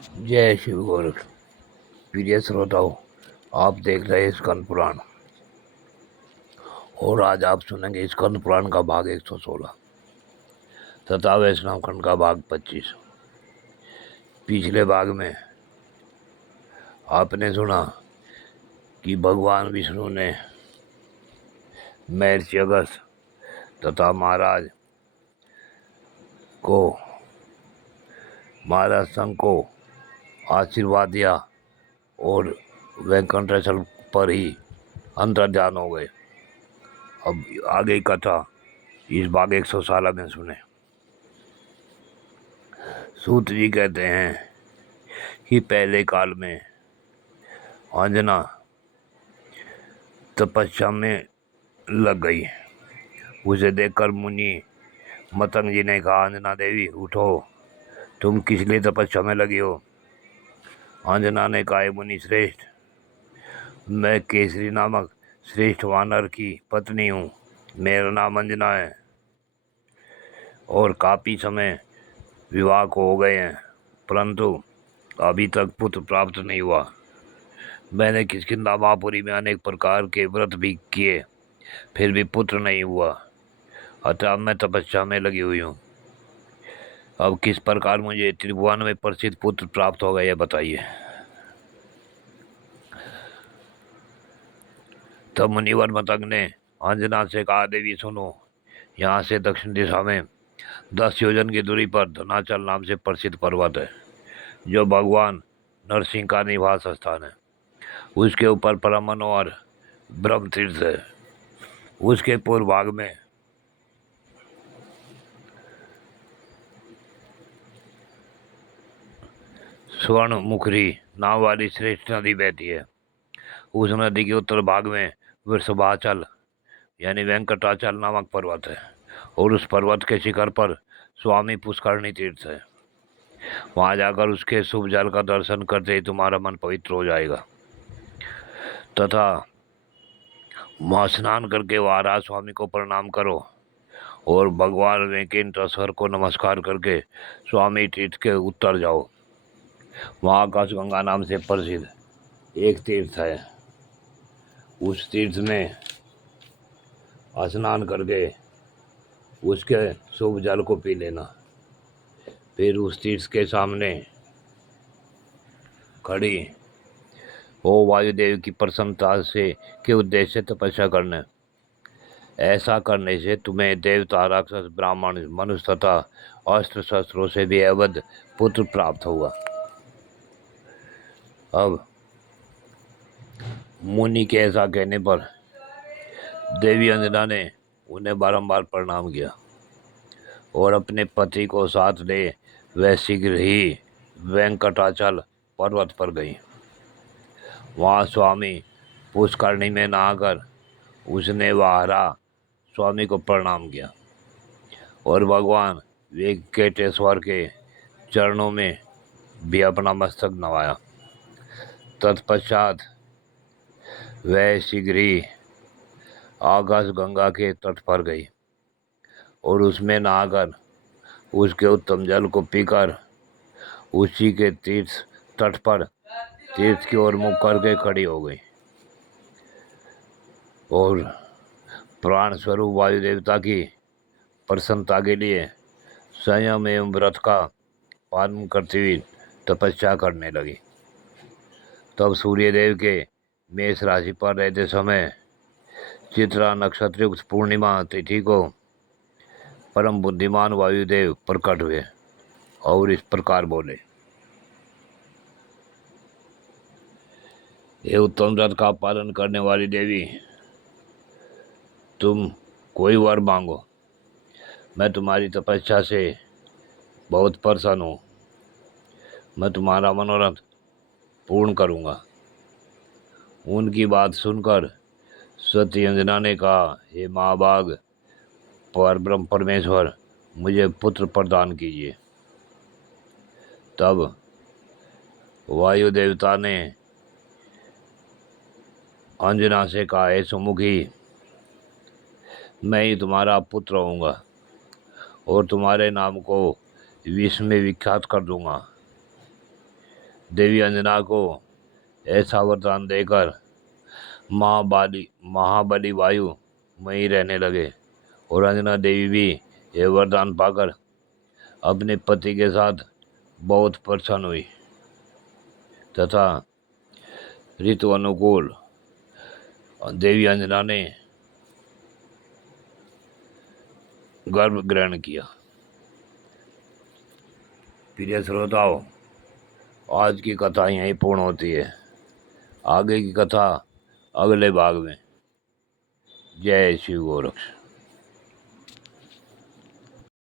जय शिव गोरख। प्रिय श्रोताओं, आप देख रहे हैं स्कंद पुराण और आज आप सुनेंगे स्कंद पुराण का भाग 116 तथा वैष्णव खंड का भाग 25। पिछले भाग में आपने सुना कि भगवान विष्णु ने महर्षि अगस्त्य तथा महाराज संघ को आशीर्वाद दिया और वेंकटेश्वर पर ही अंतर्ध्यान हो गए। अब आगे की कथा इस भाग 116 में सुने। सूत जी कहते हैं कि पहले काल में अंजना तपस्या में लग गई। उसे देखकर मुनि मतंग जी ने कहा, अंजना देवी उठो, तुम किस लिए तपस्या में लगी हो? अंजना ने कहा, मुनि श्रेष्ठ, मैं केसरी नामक श्रेष्ठ वानर की पत्नी हूँ। मेरा नाम अंजना है और काफी समय विवाह को हो गए हैं, परंतु अभी तक पुत्र प्राप्त नहीं हुआ। मैंने किष्किंधा महापुरी में अनेक प्रकार के व्रत भी किए, फिर भी पुत्र नहीं हुआ। अतः मैं तपस्या में लगी हुई हूँ। अब किस प्रकार मुझे त्रिभुवन में प्रसिद्ध पुत्र प्राप्त होगा, यह बताइए। तब मुनिवर मतंग ने अंजना से कहा, देवी सुनो, यहाँ से दक्षिण दिशा में 10 योजन की दूरी पर धनाचल नाम से प्रसिद्ध पर्वत है, जो भगवान नरसिंह का निवास स्थान है। उसके ऊपर परम मनोहर ब्रह्म तीर्थ है। उसके पूर्व भाग में स्वर्ण मुखरी नाम वाली श्रेष्ठ नदी बहती है। उस नदी के उत्तर भाग में वृषभाचल यानी वेंकटाचल नामक पर्वत है और उस पर्वत के शिखर पर स्वामी पुष्करणी तीर्थ है। वहां जाकर उसके शुभ जल का दर्शन करते ही तुम्हारा मन पवित्र हो जाएगा तथा वहां स्नान करके वाराह स्वामी को प्रणाम करो और भगवान वेंकटेश्वर को नमस्कार करके स्वामी तीर्थ के उत्तर जाओ। वहाँ आकाश गंगा नाम से प्रसिद्ध एक तीर्थ है। उस तीर्थ में स्नान करके उसके शुभ जल को पी लेना। फिर उस तीर्थ के सामने खड़ी हो वायुदेव की प्रसन्नता से के उद्देश्य से तपस्या करना। ऐसा करने से तुम्हें देवता, राक्षस, ब्राह्मण, मनुष्य तथा अस्त्र शस्त्रों से भी अवध पुत्र प्राप्त होगा। अब मुनि के ऐसा कहने पर देवी अंजना ने उन्हें बारंबार प्रणाम किया और अपने पति को साथ ले वह शीघ्र ही वेंकटाचल पर्वत पर गई। वहाँ स्वामी पुष्करणी में नहाकर उसने वाराह स्वामी को प्रणाम किया और भगवान वेंकटेश्वर के चरणों में भी अपना मस्तक नवाया। तत्पश्चात वह शीघ्र ही आकाश गंगा के तट पर गई और उसमें नहाकर उसके उत्तम जल को पीकर उसी के तीर्थ तट पर तीर्थ की ओर मुख करके खड़ी हो गई और प्राण स्वरूप वायु देवता की प्रसन्नता के लिए संयम एवं व्रत का पालन करती हुई तपस्या करने लगी। तब सूर्यदेव के मेष राशि पर रहते समय चित्रा नक्षत्रयुक्त पूर्णिमा तिथि को परम बुद्धिमान वायुदेव प्रकट हुए और इस प्रकार बोले, हे उत्तम व्रत का पालन करने वाली देवी, तुम कोई वर मांगो, मैं तुम्हारी तपस्या से बहुत प्रसन्न हूँ। मैं तुम्हारा मनोरथ पूर्ण करूँगा। उनकी बात सुनकर सती अंजना ने कहा, हे महाभाग परब्रह्म परमेश्वर, मुझे पुत्र प्रदान कीजिए। तब वायु देवता ने अंजना से कहा, हे सुमुखी, मैं ही तुम्हारा पुत्र होऊंगा और तुम्हारे नाम को विश्व में विख्यात कर दूंगा। देवी अंजना को ऐसा वरदान देकर महाबली वायु वहीं रहने लगे और अंजना देवी भी यह वरदान पाकर अपने पति के साथ बहुत प्रसन्न हुई तथा ऋतु अनुकूल देवी अंजना ने गर्भ ग्रहण किया। प्रिय श्रोताओ, आज की कथा यहीं पूर्ण होती है। आगे की कथा अगले भाग में। जय शिव गोरक्ष।